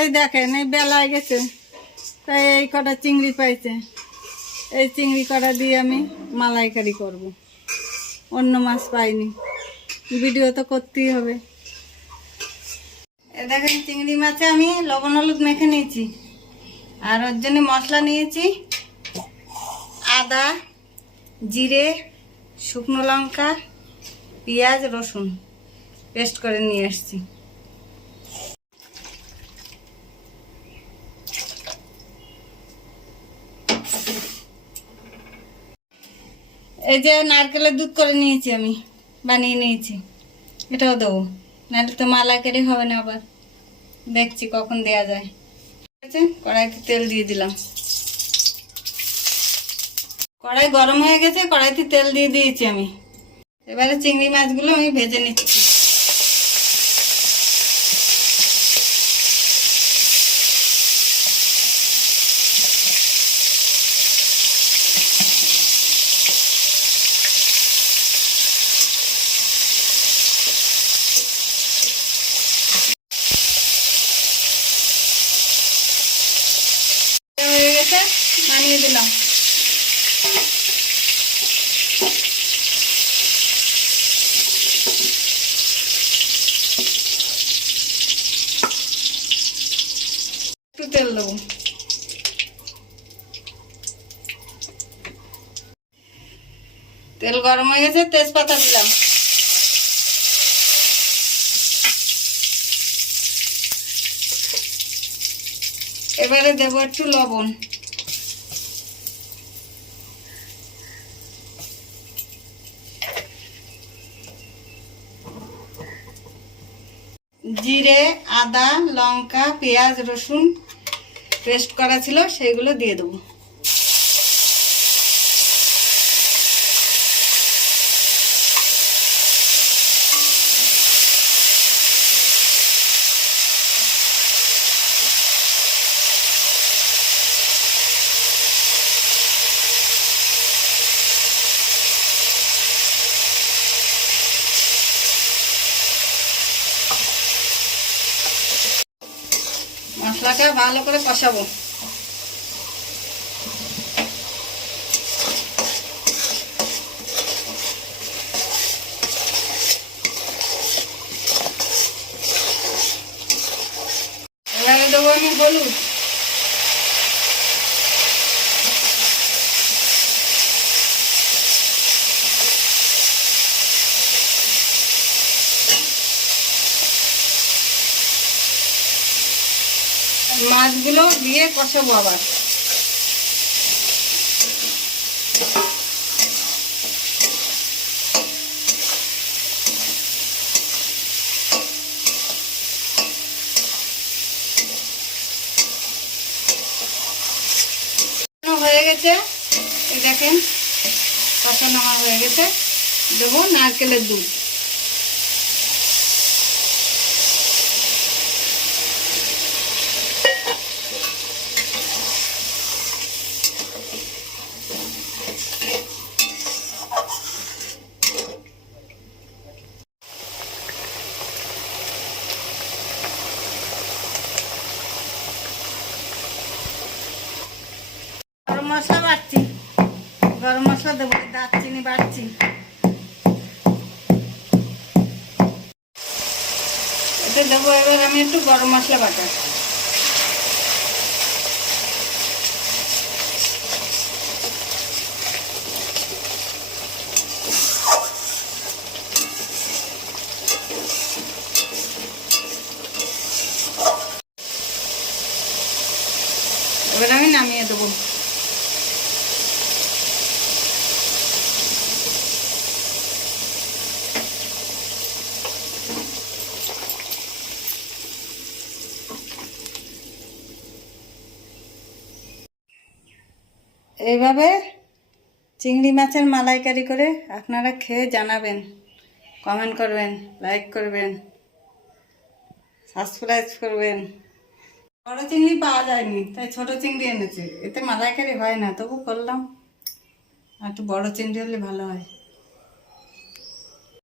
এই দেখেন এই বেলায় গেছে, তাই এই কটা চিংড়ি পাইছে। এই চিংড়ি কটা দিয়ে আমি মালাইকারি করব, অন্য মাছ পাইনি, ভিডিও তো করতেই হবে। এ দেখেন চিংড়ি মাছে আমি লবণ হলুদ মেখে নিয়েছি, আর ওর জন্য মশলা নিয়েছি আদা, জিরে, শুকনো লঙ্কা, পেঁয়াজ, রসুন পেস্ট করে নিয়ে এসেছি। এই যে নারকেলের দুধ করে নিয়েছি, আমি বানিয়ে নিয়েছি, এটাও দেবো, নাহলে তো মালাইকারি হবে না। আবার দেখছি কখন দেয়া যায়। কড়াইতে তেল দিয়ে দিলাম, কড়াই গরম হয়ে গেছে, কড়াইতে তেল দিয়ে দিয়েছি আমি। এবারে চিংড়ি মাছগুলো আমি ভেজে নিচ্ছি। হয়ে গেছে, নামিয়ে দিলাম। একটু তেল দেবো, তেল গরম হয়ে গেছে, তেজপাতা দিলাম। এবারে দেবো একটু লবণ, জিরে, আদা, লঙ্কা, পেঁয়াজ, রসুন পেস্ট করা ছিল সেগুলো দিয়ে দেবো। মশলাটা ভালো করে কষাবো। এবারে দেবো আমি হলুদ, মাছগুলো দিয়ে কষাবো আবার। হয়ে গেছে, এই দেখেন কষানো আমার হয়ে গেছে। দেবো নারকেলের দুধ, গরম মশলা বাড়ছি, গরম মশলা দেবো, দারচিনি বাড়ছি। এতে দেবো এবার আমি একটু গরম মশলা বাটা, এবার আমি নামিয়ে দেবো। এইভাবে চিংড়ি মাছের মালাইকারি করে আপনারা খেয়ে জানাবেন, কমেন্ট করবেন, লাইক করবেন, সাবস্ক্রাইব করবেন। বড় চিংড়ি পাওয়া যায়নি তাই ছোট চিংড়ি এনেছে, এতে মালাইকারি হয় না, তবু করলাম। একটু বড় চিংড়ি হলে ভালো হয়।